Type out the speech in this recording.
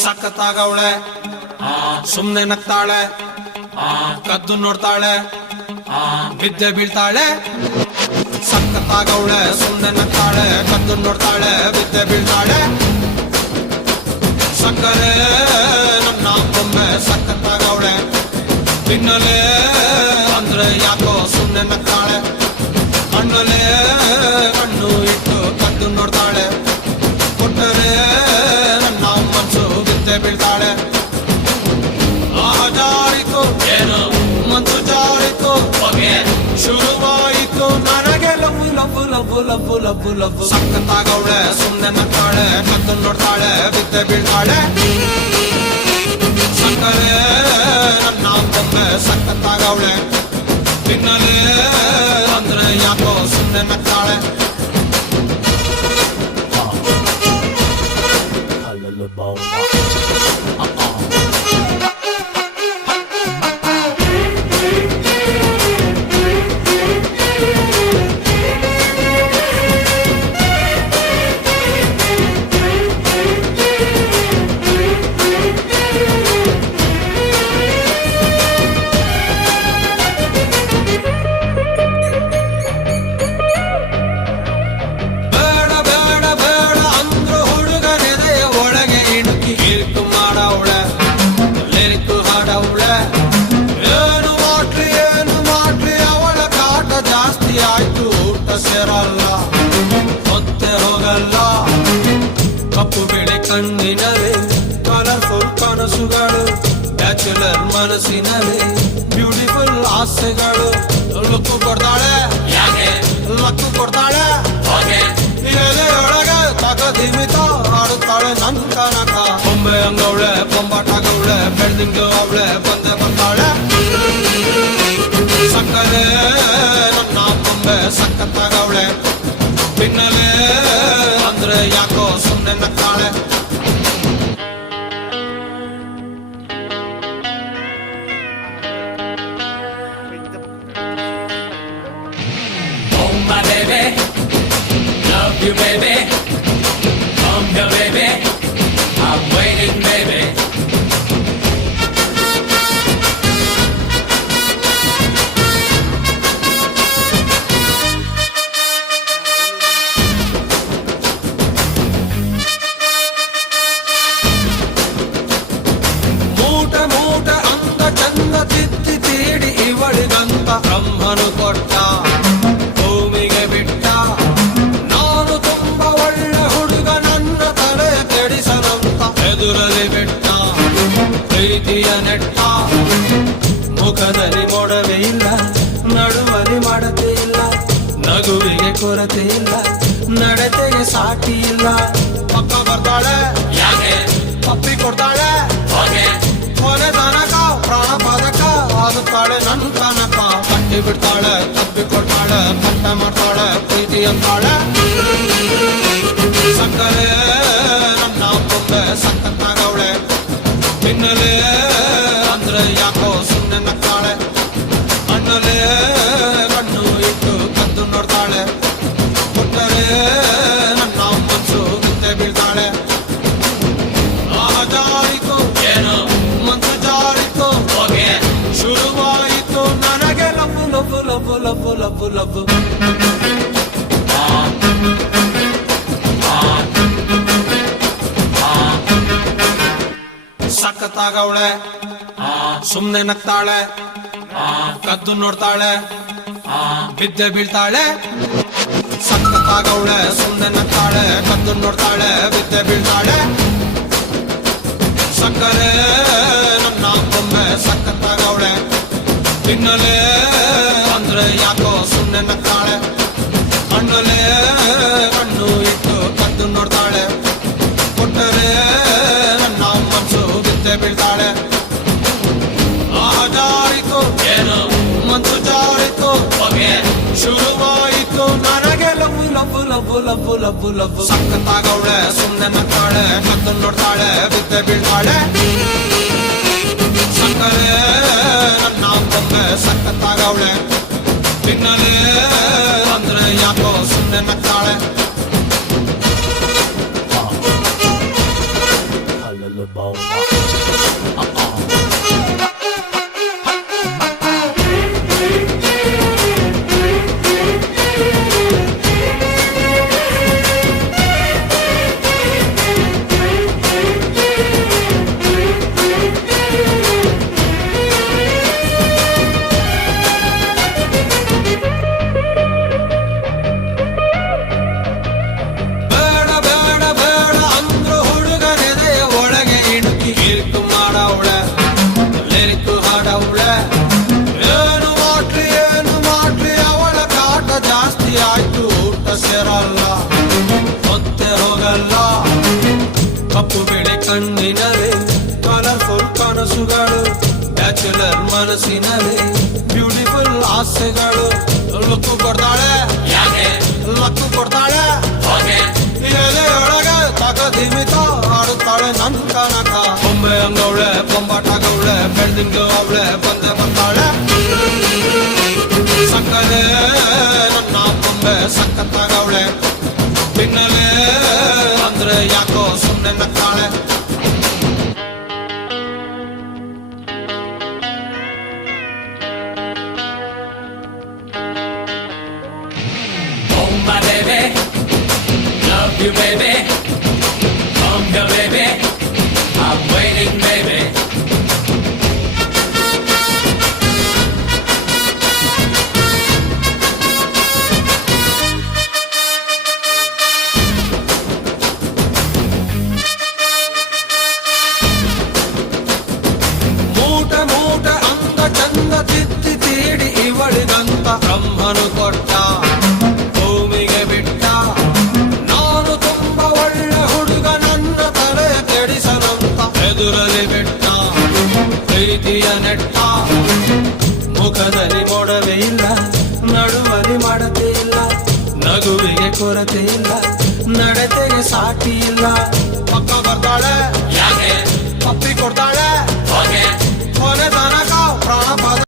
ಸಖತ್ತಾಗವಳೆ ಸುಮ್ನೆ ನಗ್ತಾಳೆ ಕದ್ದು ನೋಡ್ತಾಳೆ ಬಿದ್ದೆ ಬೀಳ್ತಾಳೆ ಸಖತ್ತಾಗವಳೆ ಸುಮ್ನೆ ನಗ್ತಾಳೆ ಕದ್ದು ನೋಡ್ತಾಳೆ ಬಿದ್ದೆ ಬೀಳ್ತಾಳೆ ಸಕ್ಕರೆ ನನ್ನ ಬೊಮ್ಮೆ ಸಖತ್ತಾಗವಳೆ ತಿನ್ನಲೆ ಅಂದ್ರೆ ಯಾಕೋ ಸುಮ್ನೆ ನಗ್ತಾಳೆ ಕಣ್ಣಲೆ ಕಣ್ಣು ಇಟ್ಟು ಕದ್ದು ನೋಡ್ತಾಳೆ ಕೊಟ್ಟರೆ ನನ್ನ ಮನಸ್ಸು ಬಿದ್ದೆ ಬೀಳ್ತಾಳೆ ಜಾರಿತು ಏನು ಮನಸ್ಸು ಜಾರಿತು ಹೊಗೆ ಶುರುವಾಯಿತು ನನಗೆ ಲಬ್ಬು ಲಬ್ಬು ಲಬ್ಬು ಲಬ್ಬು ಲಬ್ಬು ಲಬ್ಬು ಸಖತ್ತಾಗವಳೆ ಸುಮ್ನೆ ನಗ್ತಾಳೆ ಕದ್ದು ನೋಡ್ತಾಳೆ ಬಿದ್ದೆ ಬೀಳ್ತಾಳೆ ಸಕ್ಕರೆ ನನ್ನ ಬೊಮ್ಮೆ ಸಖತ್ತಾಗವಳೆ ತಿನ್ನಲೆ ಅಂದ್ರೆ ಯಾಕೋ ಸುಮ್ನೆ ನಗ್ತಾಳೆ ಸೇರಲ್ಲ ಮತ್ತೆ ಹೋಗಲ್ಲ ಕಪ್ಪು ಬಿಳಿ ಕಣ್ಣಿನಲ್ಲಿ ಕಲರ್ಫುಲ್ ಕನಸುಗಳು ಬ್ಯಾಚುಲರ್ ಮನಸ್ಸಿನಲ್ಲಿ ಬ್ಯೂಟಿಫುಲ್ ಆಸೆಗಳು ಲಕ್ಕು ಕೊಡ್ತಾಳೆ ಲಕ್ಕು ಕೊಡ್ತಾಳೆ ಎದೆಯೊಳಗೆ ತಗದಿಮಿತ ಆಡುತ್ತಾಳೆ ನನ್ ಕನಕ ಬೊಂಬೆ ಅಂಗವಳೆ ಬೊಂಬಾಟಾಗವಳೆ ಬೆಳ್ದಿಂಗ ಅವಳೆ ಬಂದೆ ಬಂದಾಳೆ ಸಕ್ಕರೆ ನನ್ನ ಬೊಂಬೆ ಸಖತ್ತಾಗವಳೆ ಬಿನ್ನಲೆ ಅಂದ್ರೆ ಯಾಕೋ ಸುಮ್ನೆ ನಗ್ತಾಳೆ Oh my baby, love you baby, come here baby, I'm waiting baby. ಬ್ರಹ್ಮನು ಕೊಟ್ಟ ಭೂಮಿಗೆ ಬಿಟ್ಟ ನಾನು ತುಂಬ ಒಳ್ಳೆ ಹುಡುಗ ನನ್ನ ತಲೆ ಕೆಡಿಸಲಂತ ಎದುರಲ್ಲಿ ಬಿಟ್ಟ ಪ್ರೀತಿಯ ನೆಟ್ಟ ಮುಖದಲ್ಲಿ ಮೊಡವೆ ಇಲ್ಲ ನಡುವಲ್ಲಿ ಮಾಡತೆ ಇಲ್ಲ ನಗುವಿಗೆ ಕೊರತೆ ಇಲ್ಲ ನಡತೆಗೆ ಸಾಟಿ ಇಲ್ಲ ಪಕ್ಕ ಬರ್ತಾಳೆ ಪಪ್ಪಿ ಕೊಡ್ತಾಳೆ ಕೊನೆ ತನಕ ಪ್ರಾಣ ಪದಕ ಆಗುತ್ತಾಳೆ ನನ್ ತನಕ ಕಟ್ಟಿ ಬಿಡ್ತಾಳೆ ತಪ್ಪಿ ಕೊಡ್ತಾಳೆ ಕಟ್ಟ ಮಾಡ್ತಾಳೆ ಪ್ರೀತಿ ಅಂತಾಳೆ ಸಕ್ಕರೆ ನನ್ನ ಬೊಂಬೆ ಸಖತ್ತಾಗವಳೆ ತಿನ್ನಲೆ ಅಂದ್ರೆ ಯಾಕೋ ಸುಮ್ನೆ ನಗ್ತಾಳೆ ಕಣ್ಣಲೆ ಕಣ್ಣು ಇಟ್ಟು ಕದ್ದು ನೋಡ್ತಾಳೆ ಕೊಟ್ಟರೆ ನನ್ನ ಮನಸ್ಸು ಬಿದ್ದೆ ಬೀಳ್ತಾಳೆ ಜಾರಿತು ಏನು ಮನಸ್ಸು ಜಾರಿತು ಹೊಗೆ ಶುರುವಾಯಿತು ನನಗೆ ಲಬ್ಬು ಲಬ್ಬು ಲಬ್ಬು ಲಬ್ಬು ಲಬ್ಬು ಲಬ್ಬು ಸಖತ್ತಾಗವಳೆ ಸುಮ್ನೆ ನಗ್ತಾಳೆ ಕದ್ದು ನೋಡ್ತಾಳೆ ಬಿದ್ದೆ ಬೀಳ್ತಾಳೆ ಸಖತ್ತಾಗವಳೆ ಸುಮ್ನೆ ನಗ್ತಾಳೆ ಕದ್ದು ನೋಡ್ತಾಳೆ ಬಿದ್ದೆ ಬೀಳ್ತಾಳೆ ಸಕ್ಕರೆ ನನ್ನ ಬೊಮ್ಮೆ ಸಖತ್ತಾಗವಳೆ ತಿನ್ನಲೆ ಅಂದ್ರೆ ಯಾಕೋ ಸುಮ್ನೆ ನಗ್ತಾಳೆ ಕಣ್ಣಲೆ ಕಣ್ಣು ಇಟ್ಟು ಕದ್ದು ನೋಡ್ತಾಳೆ ಕೊಟ್ಟರೆ ನನ್ನ ಮನಸ್ಸು ಬಿದ್ದೆ ಬೀಳ್ತಾಳೆ ಜಾರಿತು ಏನು ಮನಸ್ಸು ಜಾರಿತು ಹೊಗೆ ಶುರುವಾಯಿತು ನನಗೆ ಲಬ್ಬು ಲಬ್ಬು ಲಬ್ಬು ಲಬ್ಬು ಲಬ್ಬು ಲಬ್ಬು ಸಖತ್ತಾಗವಳೆ ಸುಮ್ನೆ ನಗ್ತಾಳೆ ಕದ್ದು ನೋಡ್ತಾಳೆ ಬಿದ್ದೆ ಬೀಳ್ತಾಳೆ ಸಕ್ಕರೆ ನನ್ನ ಬೊಮ್ಮೆ ಸಖತ್ತಾಗವಳೆ ತಿನ್ನಲೆ ಅಂದ್ರೆ ಯಾಕೋ ಸುಮ್ನೆ ನಗ್ತಾಳೆ ಬೇಡ ಬೇಡ ಬೇಡ ಅಂದ್ರು ಹುಡುಗನೆದೆಯ ಒಳಗೆ ಇಣುಕಿ ಕಿರಿಕು ಮಾಡವಳೆ ಲಿರಿಕು ಹಾಡವಳೆ ಏನು ಮಾಡ್ಲಿ ಅವಳ ಕಾಟ ಜಾಸ್ತಿ ಆಯ್ತು ಊಟ ಸೇರಲ್ಲ ಮತ್ತೆ ಹೋಗಲ್ಲ ಕಪ್ಪು ಬಿಳಿ ಕಣ್ಣಿನಲ್ಲಿ ಕಲರ್ಫುಲ್ ಕನಸುಗಳು ಬ್ಯಾಚುಲರ್ ಮನಸ್ಸಿನಲ್ಲಿ ಬ್ಯೂಟಿಫುಲ್ ಆಸೆಗಳು ಲಕ್ಕು ಕೊಡ್ತಾಳೆ ಯಾಕೆ ಲಕ್ಕು ಕೊಡ್ತಾಳೆ ಹೋಗೆ ಎದೆಯೊಳಗೆ ತಗದಿಮಿತ ಆಡುತ್ತಾಳೆ ನನ್ ಕನಕ ಬೊಂಬೆ ಅಂಗವಳೆ ಬೊಂಬಾಟಾಗವಳೆ ಬೆಳ್ದಿಂಗ ಅವಳೆ ಬಂದೆ ಬರ್ತಾಳೆ ಸಕ್ಕರೆ ನನ್ನ ಬೊಂಬೆ ಸಕ್ಕತ್ತಾಗವಳೆ ಬಿನ್ನಲೆ ಅಂದ್ರೆ ಯಾಕೋ ಸುಮ್ಮನೆ ನಕ್ಕಾಳೆ Oh my baby, love you baby, come here baby, I'm waiting baby. ಮೂಟೆ ಅಂದ ಚಂದ ತಿದ್ದಿ ತೀಡಿ ಇವಳಿದಂತ ಬ್ರಹ್ಮನು ಕೊಟ್ಟ ಭೂಮಿಗೆ ಬಿಟ್ಟ ನಾನು ತುಂಬ ಒಳ್ಳೆ ಹುಡುಗ ನನ್ನ ತಲೆ ಕೆಡಿಸಲಂತ ಎದುರಲ್ಲಿ ಬಿಟ್ಟ ಪ್ರೀತಿಯ ನೆಟ್ಟ ಮುಖದಲ್ಲಿ ಮೊಡವೆ ಇಲ್ಲ ನಡುವಲ್ಲಿ ಮಾಡತೆ ಇಲ್ಲ ನಗುವಿಗೆ ಕೊರತೆ ಇಲ್ಲ ನಡತೆಗೆ ಸಾಟಿ ಇಲ್ಲ ಪಕ್ಕ ಬರ್ತಾಳೆ